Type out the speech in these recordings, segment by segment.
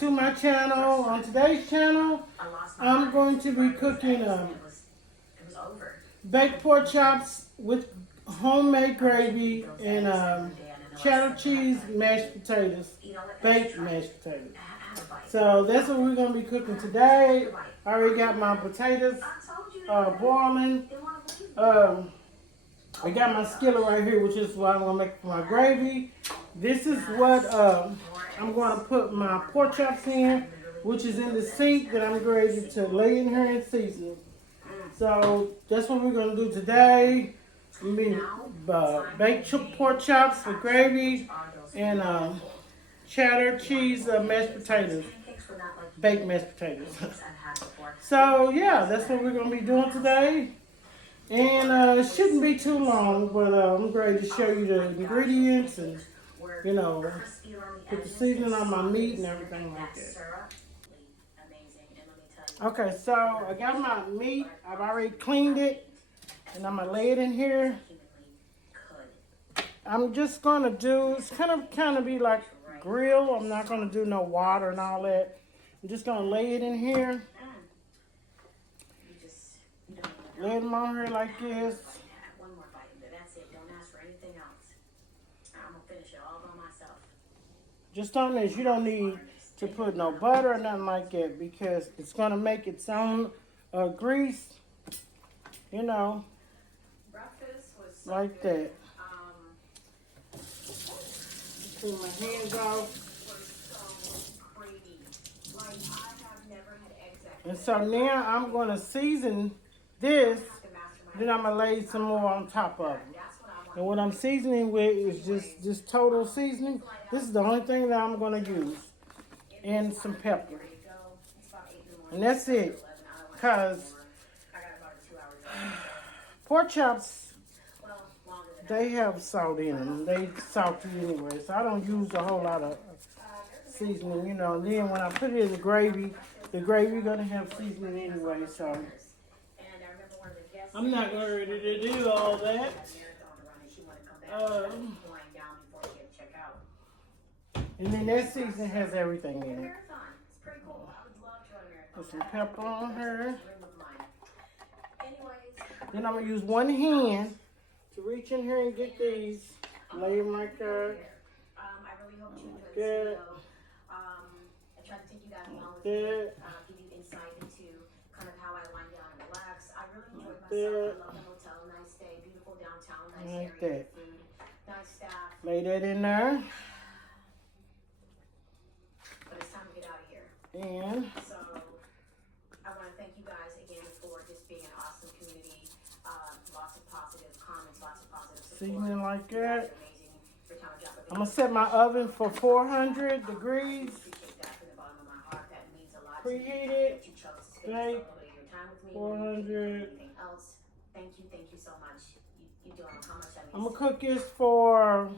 to my channel. On today's channel, I'm going to be cooking baked pork chops with homemade gravy and cheddar cheese mashed potatoes, baked mashed potatoes. So that's what we're going to be cooking today. I already got my potatoes boiling. I got my skillet right here, which is what I'm going to make for my gravy. This is what I'm going to put my pork chops in, which is in the sink that I'm ready to lay in here and season. So that's what we're going to do today. I mean, baked pork chops with gravy and cheddar cheese mashed potatoes, baked mashed potatoes. So yeah, that's what we're going to be doing today. And it shouldn't be too long, but I'm ready to show you the ingredients and, you know, put the seasoning on my meat and everything like that. Okay, so I got my meat. I've already cleaned it, and I'm gonna lay it in here. I'm just gonna do, it's kind of be like grill. I'm not gonna do no water and all that. I'm just gonna lay it in here. Lay them on here like this. One more bite, but that's it. Don't ask for anything else. I'm gonna finish it all by myself. Just on this, you don't need to put no butter or nothing like that because it's gonna make its own grease, you know, like that. Pull my hands off. And so now I'm gonna season this, then I'm gonna lay some more on top of it. And what I'm seasoning with is just total seasoning. This is the only thing that I'm gonna use. And some pepper. And that's it. Cause pork chops, they have salt in them. They salty anyway. So I don't use a whole lot of seasoning, you know. And then when I put it in the gravy gonna have seasoning anyway, so I'm not ready to do all that. And then that seasoning has everything in it. Put some pepper on her. Then I'm going to use one hand to reach in here and get these. Lay them right there. Like that. Like that. Like that. Lay that in there. But it's time to get out of here. And so I want to thank you guys again for just being an awesome community. Lots of positive comments, lots of positive support. Seasoning like that. I'm gonna set my oven for 400 degrees. Preheated. Bake. 400. Thank you so much. You don't know how much that means. I'm gonna cook this for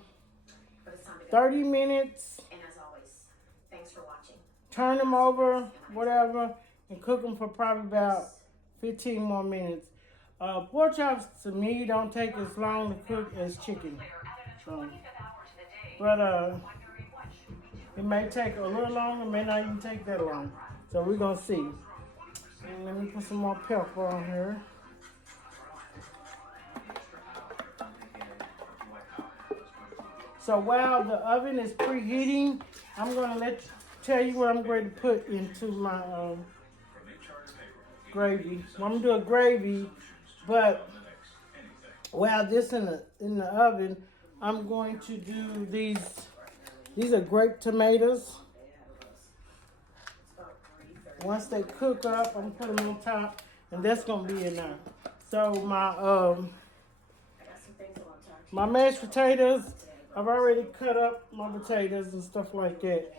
30 minutes. And as always, thanks for watching. Turn them over, whatever, and cook them for probably about 15 more minutes. Pork chops to me don't take as long to cook as chicken. So, but it may take a little longer, may not even take that long. So we're gonna see. And let me put some more pepper on here. So while the oven is preheating, I'm gonna tell you what I'm going to put into my gravy. Well, I'm gonna do a gravy, but while this in the oven, I'm going to do these. These are grape tomatoes. Once they cook up, I'm gonna put them on top, and that's gonna be in there. So my mashed potatoes, I've already cut up my potatoes and stuff like that.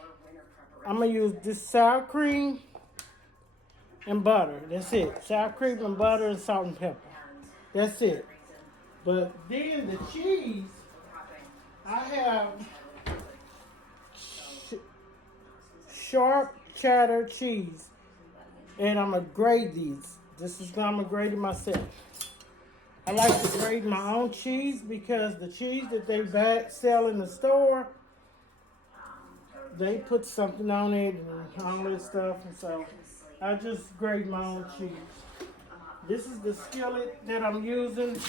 I'm gonna use this sour cream and butter. That's it. Sour cream and butter and salt and pepper. That's it. But then the cheese, I have sharp cheddar cheese. And I'm gonna grade these. I'm gonna grade it myself. I like to grade my own cheese because the cheese that they sell in the store they put something on it and all this stuff, and so I just grate my own cheese. This is the skillet that I'm using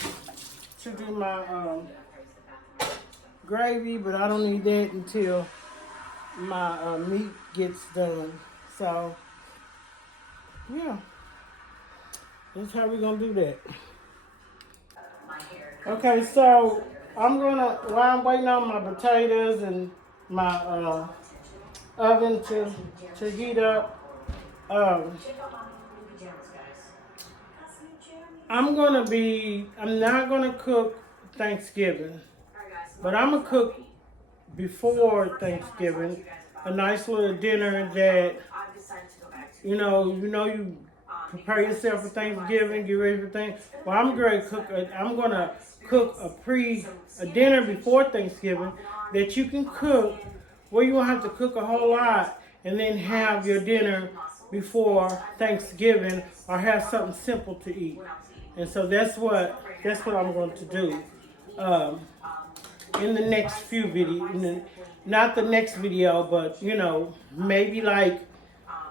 to do my gravy, but I don't need that until my meat gets done. So, yeah, that's how we're gonna do that. Okay, so while I'm waiting on my potatoes and my oven to heat up, I'm not gonna cook Thanksgiving, but I'm gonna cook before Thanksgiving a nice little dinner that you prepare yourself for Thanksgiving, get ready for things. Well, I'm gonna cook a dinner before Thanksgiving that you can cook where you won't have to cook a whole lot and then have your dinner before Thanksgiving or have something simple to eat. And so that's what I'm going to do in the next few videos. Not the next video, but maybe like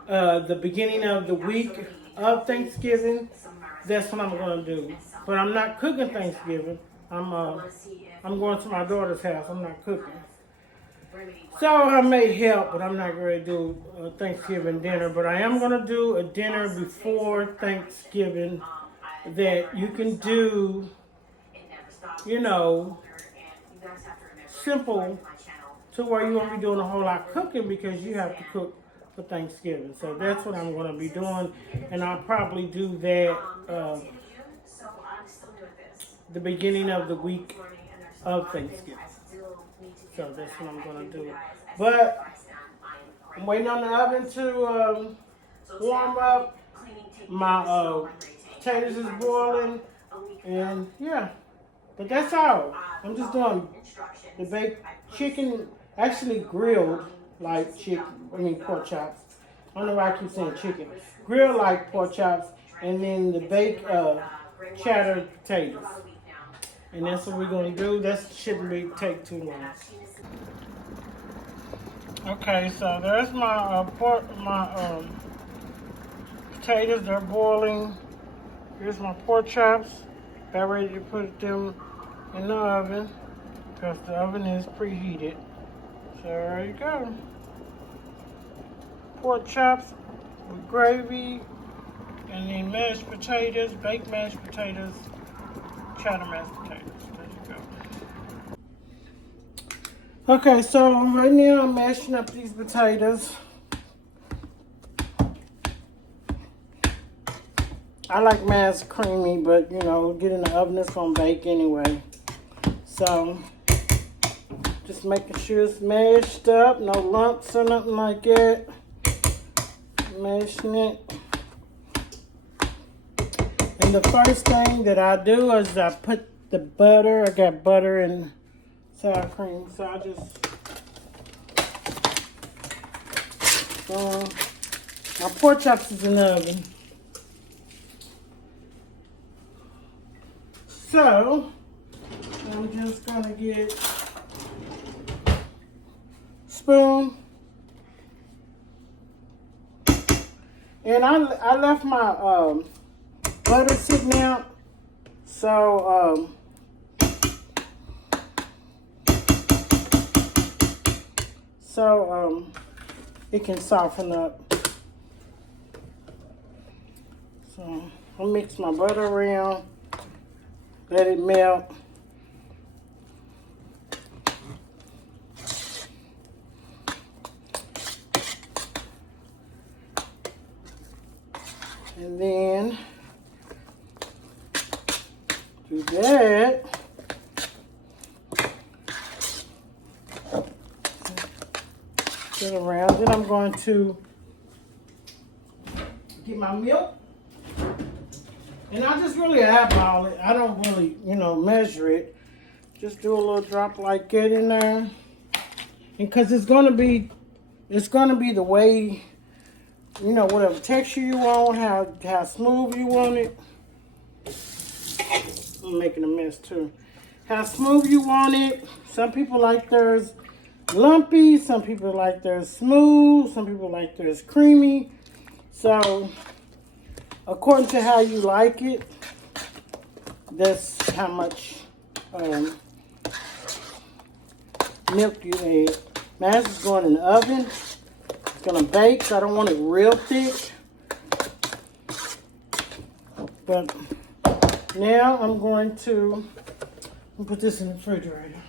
the beginning of the week of Thanksgiving. That's what I'm going to do. But I'm not cooking Thanksgiving. I'm going to my daughter's house. I'm not cooking. So I may help, but I'm not going to do a Thanksgiving dinner. But I am going to do a dinner before Thanksgiving that you can do, simple to where you won't be doing a whole lot of cooking because you have to cook for Thanksgiving. So that's what I'm going to be doing. And I'll probably do that the beginning of the week of Thanksgiving. So that's what I'm going to do. But I'm waiting on the oven to warm up. My potatoes is boiling. And yeah, but that's all. I'm just doing the baked chicken, actually grilled like pork chops. I don't know why I keep saying chicken. Grilled like pork chops, and then the baked cheddar potatoes. And that's what we're going to do. That shouldn't take too long. Okay, so there's my potatoes. They're boiling. Here's my pork chops. About ready to put them in the oven because the oven is preheated. So there you go. Pork chops with gravy, and then mashed potatoes, baked mashed potatoes, cheddar mashed potatoes. There you go. Okay, so right now I'm mashing up these potatoes. I like mashed creamy, but get in the oven, it's gonna bake anyway. So just making sure it's mashed up, no lumps or nothing like that. Mashing it. And the first thing that I do is I put the butter. I got butter and sour cream, so I just my pork chops is in the oven. So I'm just gonna get a spoon. And I left my butter sitting out, so it can soften up. So I'll mix my butter around, let it melt. And then do that. Get around. Then I'm going to get my milk. And I just really eyeball it. I don't really, measure it. Just do a little drop like that in there. And because it's gonna be the way, whatever texture you want, how smooth you want it. I'm making a mess too. How smooth you want it. Some people like theirs lumpy. Some people like theirs smooth. Some people like theirs creamy. So, according to how you like it, that's how much milk you add. Mine is going in the oven. It's going to bake, so I don't want it real thick. But now I'm going to put this in the refrigerator.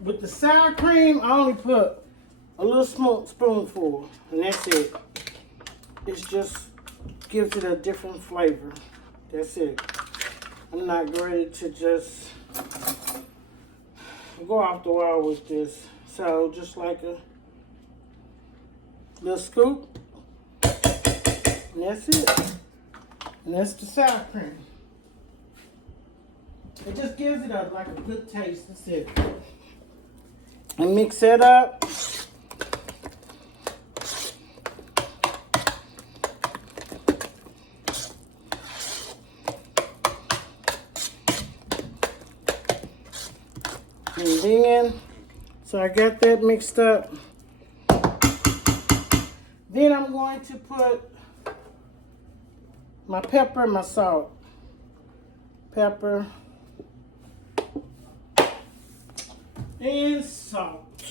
With the sour cream, I only put a little spoonful, and that's it. It just gives it a different flavor. That's it. I'm not ready to just go off the wall with this. So just like a little scoop, and that's it. And that's the sour cream. It just gives it like a good taste. That's it. And mix that up. And then, so I got that mixed up. Then I'm going to put my pepper and my salt. Pepper and salt.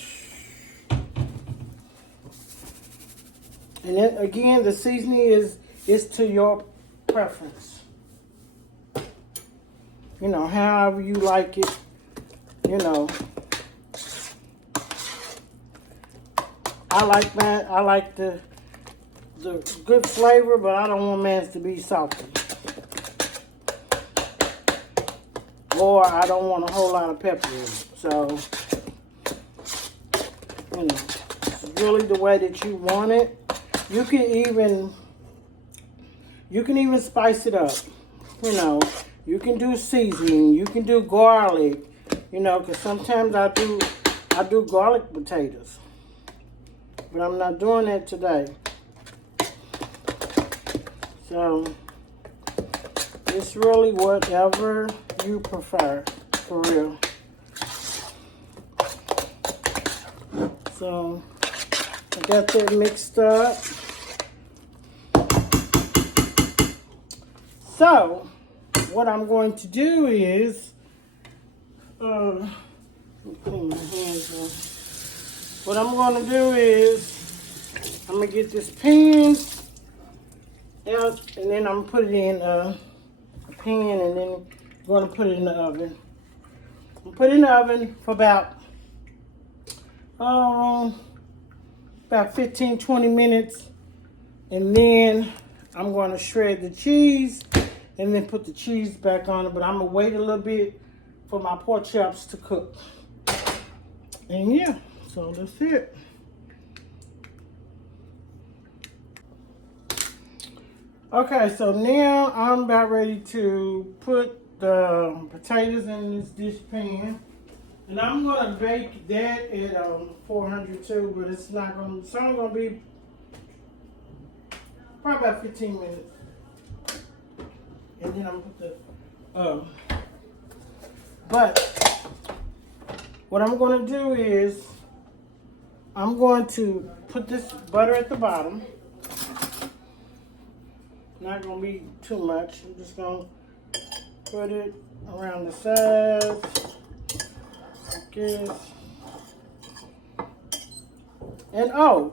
And then again, the seasoning is to your preference. You know, however you like it. You know, I like that. I like the good flavor, but I don't want mine to be salty. Or I don't want a whole lot of pepper in it. So, you know, it's really the way that you want it. You can even spice it up. You know, you can do seasoning. You can do garlic. You know, because sometimes I do garlic potatoes. But I'm not doing that today. So, it's really whatever you prefer, for real. So, I got that mixed up. So, what I'm going to do is, clean my hands up. What I'm going to do is, I'm going to get this pan out, and then I'm going to put it in a pan, and then I'm going to put it in the oven. I'm put it in the oven for about 15-20 minutes, and then I'm going to shred the cheese, and then put the cheese back on it. But I'm going to wait a little bit for my pork chops to cook. And yeah, so that's it. Okay, so now I'm about ready to put the potatoes in this dish pan. And I'm gonna bake that at 400 too, but it's only gonna be probably about 15 minutes. And then I'm gonna put the but what I'm going to do is I'm going to put this butter at the bottom. Not going to be too much. I'm just going to put it around the sides like this. And oh,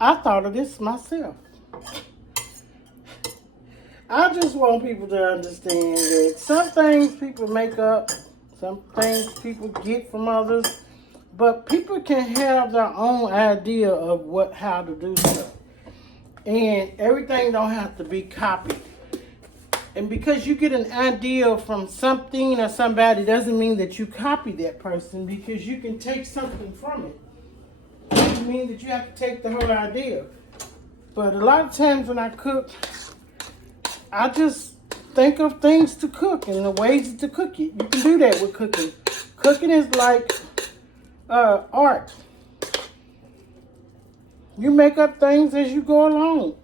I thought of this myself. I just want people to understand that some things people make up, some things people get from others, but people can have their own idea of how to do stuff. And everything don't have to be copied. And because you get an idea from something or somebody doesn't mean that you copy that person, because you can take something from it. It doesn't mean that you have to take the whole idea. But a lot of times when I cook, I just think of things to cook and the ways to cook it. You can do that with cooking. Cooking is like art. You make up things as you go along.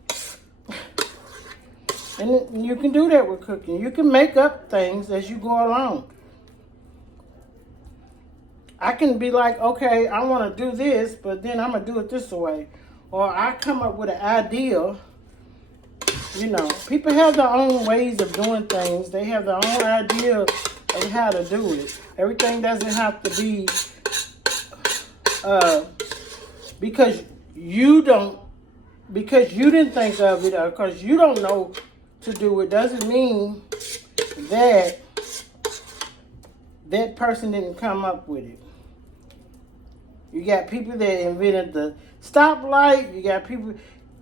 And you can do that with cooking. You can make up things as you go along. I can be like, okay, I want to do this, but then I'm going to do it this way. Or I come up with an idea. You know, people have their own ways of doing things. They have their own idea of how to do it. Everything doesn't have to be because you don't, because you didn't think of it or because you don't know to do it doesn't mean that that person didn't come up with it. You got people that invented the stoplight. You got people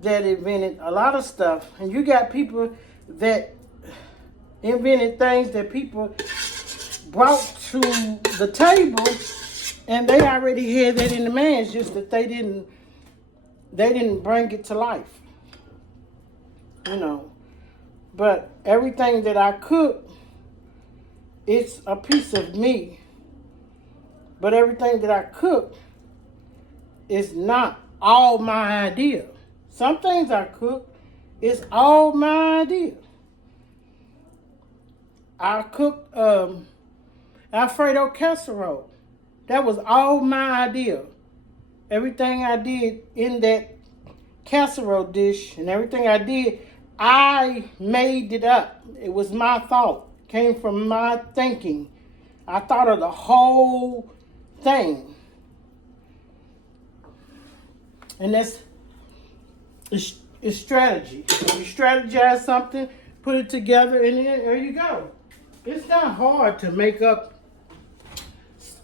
that invented a lot of stuff. And you got people that invented things that people brought to the table, and they already had that in the man. It's just that they didn't bring it to life. You know. But everything that I cook, it's a piece of me. But everything that I cook is not all my idea. Some things I cook is all my idea. I cooked Alfredo casserole. That was all my idea. Everything I did in that casserole dish and everything I did, I made it up. It was my thought. Came from my thinking. I thought of the whole thing. And that's it's strategy. You strategize something, put it together, and then there you go. It's not hard to make up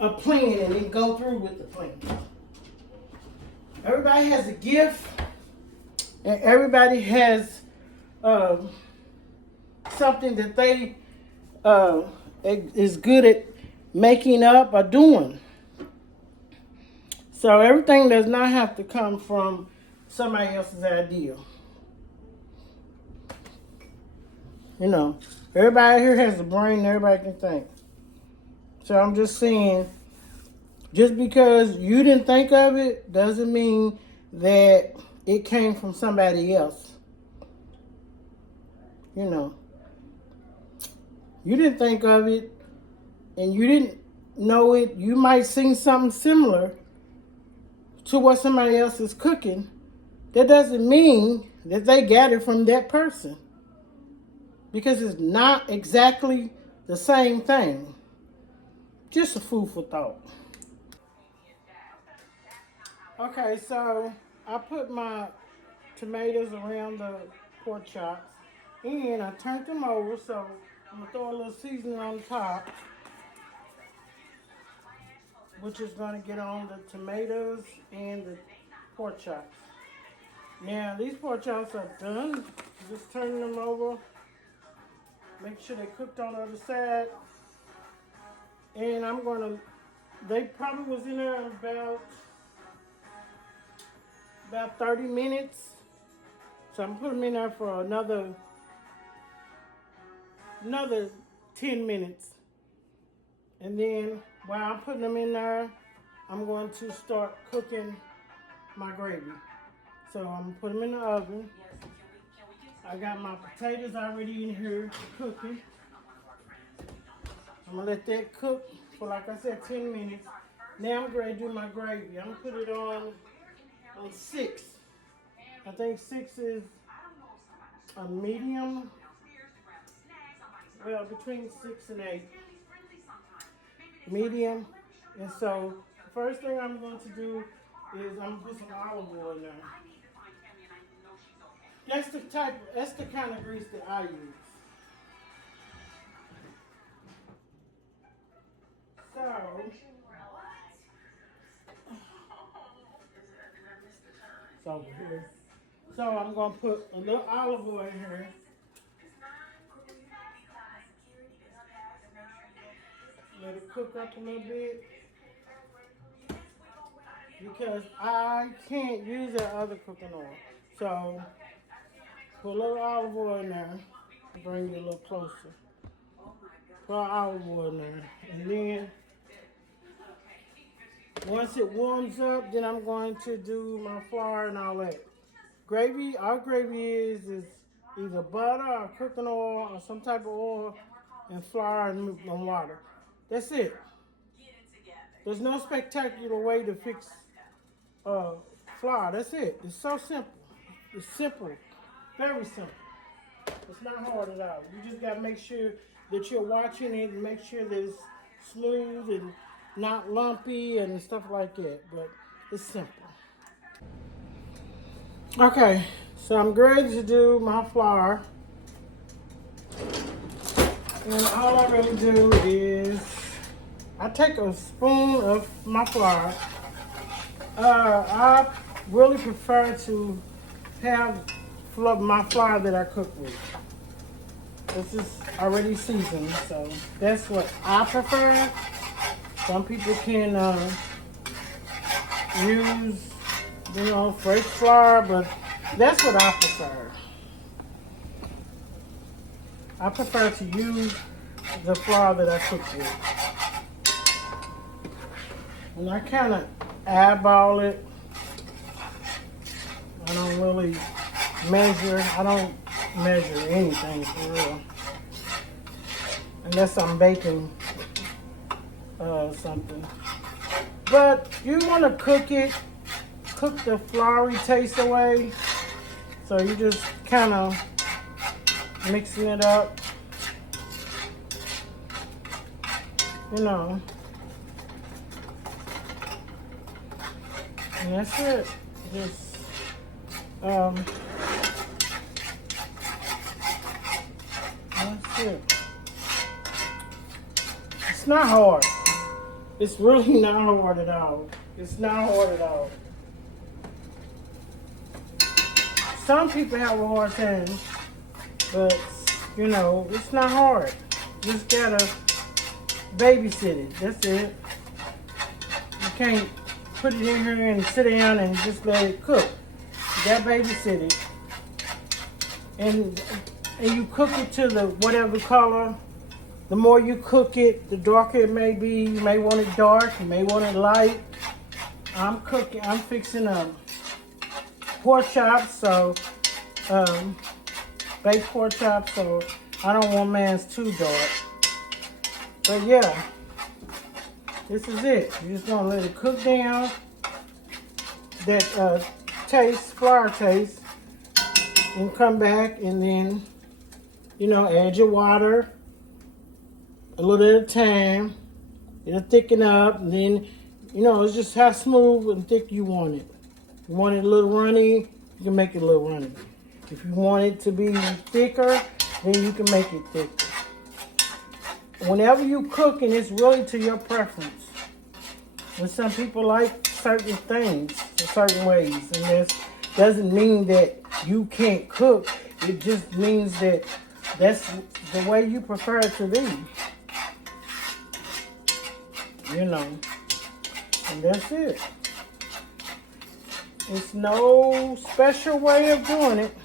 a plan and then go through with the plan. Everybody has a gift, and everybody has something that they is good at making up or doing. So everything does not have to come from somebody else's idea. You know, everybody here has a brain, everybody can think. So I'm just saying, just because you didn't think of it doesn't mean that it came from somebody else. You know, you didn't think of it and you didn't know it. You might see something similar to what somebody else is cooking. That doesn't mean that they got it from that person, because it's not exactly the same thing. Just a food for thought. Okay, so I put my tomatoes around the pork chops and I turned them over, so I'm gonna throw a little seasoning on the top, which is gonna get on the tomatoes and the pork chops. Now these pork chops are done. Just turning them over. Make sure they cooked on the other side. And I'm gonna, they probably was in there about 30 minutes. So I'm putting them in there for another 10 minutes. And then while I'm putting them in there, I'm going to start cooking my gravy. So I'm gonna put them in the oven. I got my potatoes already in here cooking. I'm gonna let that cook for, like I said, 10 minutes. Now I'm ready to do my gravy. I'm gonna put it on 6. I think 6 is a medium. Well, between 6 and 8. Medium. And so the first thing I'm going to do is I'm gonna put some olive oil in there. That's the kind of grease that I use. So over here. So I'm gonna put a little olive oil in here. Let it cook up a little bit. Because I can't use that other cooking oil. So put a little olive oil in there. Bring you a little closer. Put olive oil in there. And then once it warms up, then I'm going to do my flour and all that. Gravy, our gravy is either butter or cooking oil or some type of oil and flour and water. That's it. There's no spectacular way to fix flour. That's it. It's so simple. It's simple. Very simple. It's not hard at all. You just got to make sure that you're watching it and make sure that it's smooth and not lumpy and stuff like that. But it's simple. Okay, so I'm ready to do my flour. And all I really do is I take a spoon of my flour. I really prefer to have my flour that I cook with. This is already seasoned, so that's what I prefer. Some people can use, fresh flour, but that's what I prefer. I prefer to use the flour that I cook with. And I kind of eyeball it. I don't really measure. I don't measure anything for real. Unless I'm baking something. But you want to cook it. Cook the floury taste away. So you just kind of mixing it up. And that's it. Just that's it. It's not hard. It's really not hard at all. It's not hard at all. Some people have a hard time, but it's not hard. Just gotta babysit it. That's it. You can't put it in here and sit down and just let it cook. You gotta babysit it. And you cook it to the whatever color. The more you cook it, the darker it may be. You may want it dark, you may want it light. I'm fixing pork chops, so baked pork chops, so I don't want mine's too dark. But yeah, this is it. You're just gonna let it cook down. That flour taste, and come back and then add your water a little at a time. It'll thicken up, and then it's just how smooth and thick you want it. If you want it a little runny, you can make it a little runny. If you want it to be thicker, then you can make it thicker. Whenever you cook, and it's really to your preference. And some people like certain things in certain ways, and that doesn't mean that you can't cook. It just means that that's the way you prefer it to be. And that's it. It's no special way of doing it.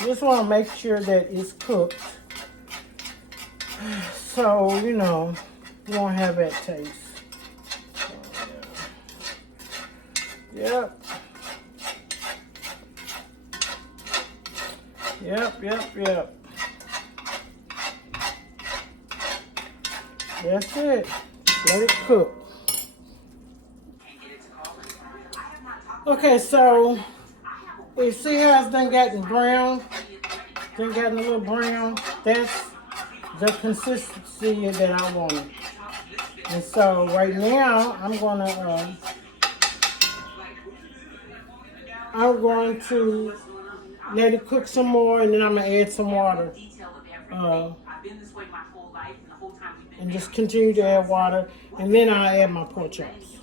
You just want to make sure that it's cooked. So, you won't have that taste. Yep. That's it. Let it cook. Okay, so you see how it's done gotten brown? Done gotten a little brown? That's the consistency that I wanted. And so right now I'm going to let it cook some more, and then I'm going to add some water. And just continue to add water, and then I'll add my pork chops.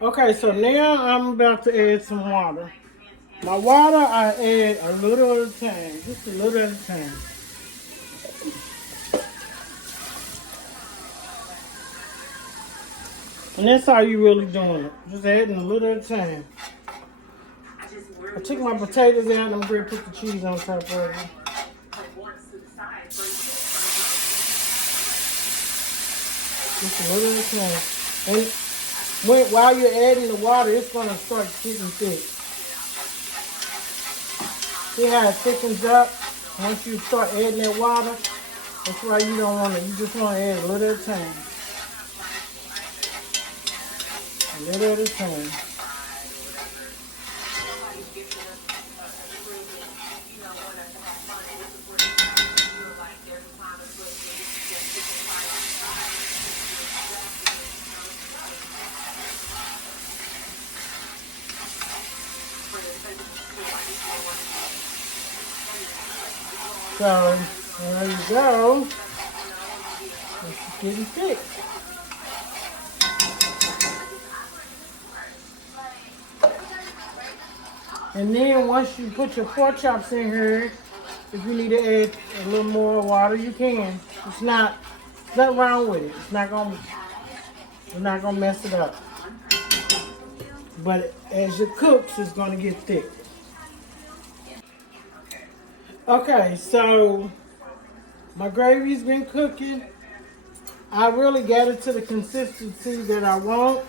Okay, so now I'm about to add some water. My water I add a little at a time, just a little at a time. And that's how you really doing it. Just adding a little at a time. I took my potatoes out and I'm going to put the cheese on top of it. Just a little at a time. And while you're adding the water, it's going to start getting thick. See how it thickens up once you start adding that water? That's why you don't want to, you just want to add a little at a time. A little at a time. So, there you go. It's getting thick. And then once you put your pork chops in here, if you need to add a little more water, you can. It's nothing wrong with it. We're not gonna mess it up. But as it cooks, it's gonna get thick. Okay, so my gravy's been cooking. I really got it to the consistency that I want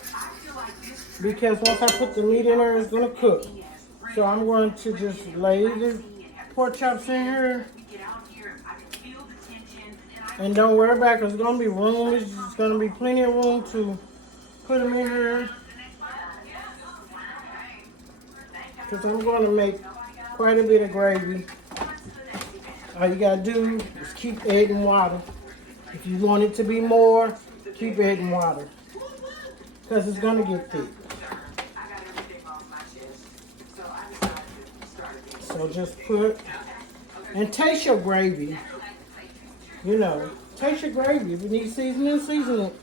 because once I put the meat in there, it's gonna cook. So I'm going to just lay the pork chops in here. And don't worry about it, because it's going to be room. It's going to be plenty of room to put them in here. Because I'm going to make quite a bit of gravy. All you got to do is keep adding water. If you want it to be more, keep adding water. Because it's going to get thick. So just put, and taste your gravy. You know, taste your gravy. If you need seasoning, season it.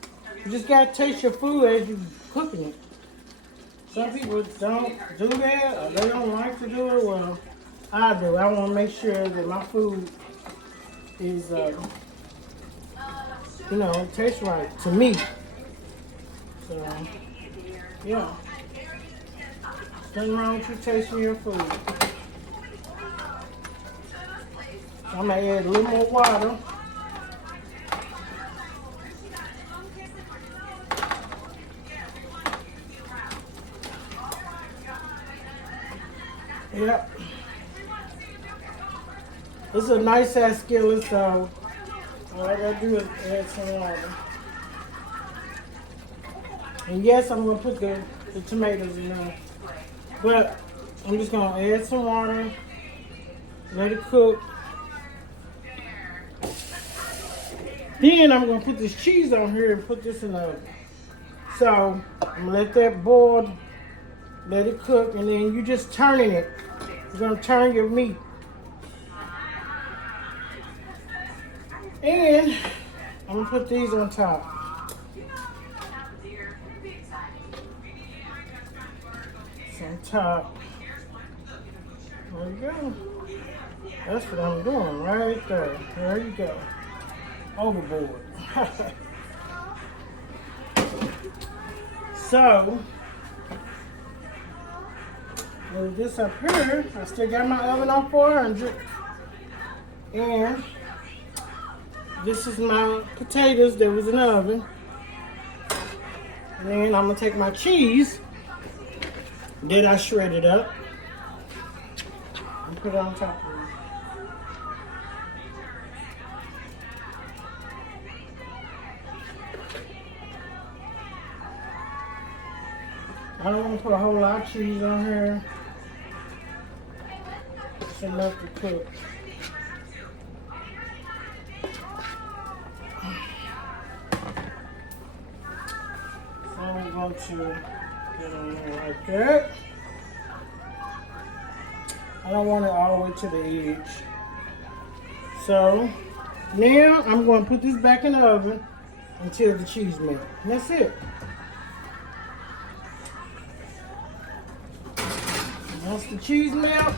You just got to taste your food as you're cooking it. Some people don't do that, or they don't like to do it. Well, I do. I want to make sure that my food is, you know, tastes right to me. So, yeah. There's nothing wrong with you tasting your food. I'm going to add a little more water. Yep. This is a nice ass skillet, so all I gotta do is add some water. And yes, I'm gonna put the tomatoes in there. But I'm just gonna add some water, let it cook. Then I'm gonna put this cheese on here and put this in the oven. So I'm gonna let that boil, let it cook, and then you just turning it. You're gonna turn your meat. And I'm gonna put these on top. It's on top. There you go. That's what I'm doing right there. There you go. Overboard. So, with this up here, I still got my oven on 400. And this is my potatoes that was in the oven. And then I'm going to take my cheese that I shredded up and put it on top of it. I don't want to put a whole lot of cheese on here. It's enough to cook. So I'm going to get on there like that. I don't want it all the way to the edge. So now I'm going to put this back in the oven until the cheese melts. And that's it. Once the cheese melts,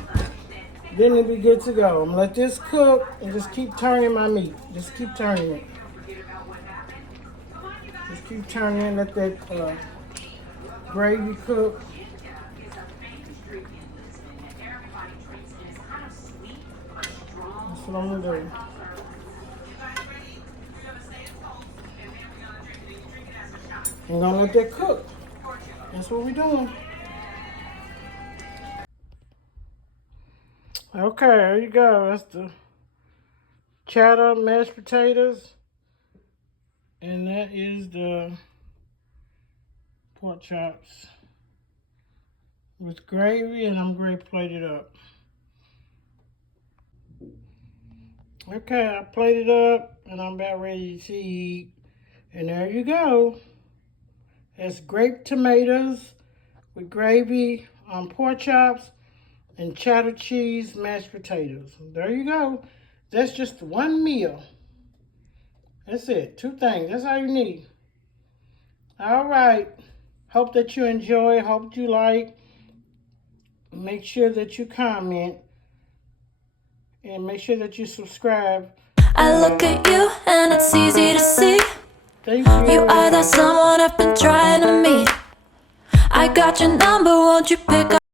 then it'll be good to go. I'm gonna let this cook and just keep turning my meat. Just keep turning it. Just keep turning it, let that gravy cook. That's what I'm gonna do. I'm gonna let that cook. That's what we're doing. Okay, there you go. That's cheddar mashed potatoes. And that is the pork chops with gravy, and I'm going to plate it up. Okay, I plated up, and I'm about ready to eat. And there you go. That's grape tomatoes with gravy on pork chops and cheddar cheese mashed potatoes. There you go. That's just one meal. That's it. 2 things. That's all you need. All right. Hope that you enjoy. Hope you like. Make sure that you comment. And make sure that you subscribe. I look at you and it's easy to see. Thank you. You are that someone I've been trying to meet. I got your number, won't you pick up?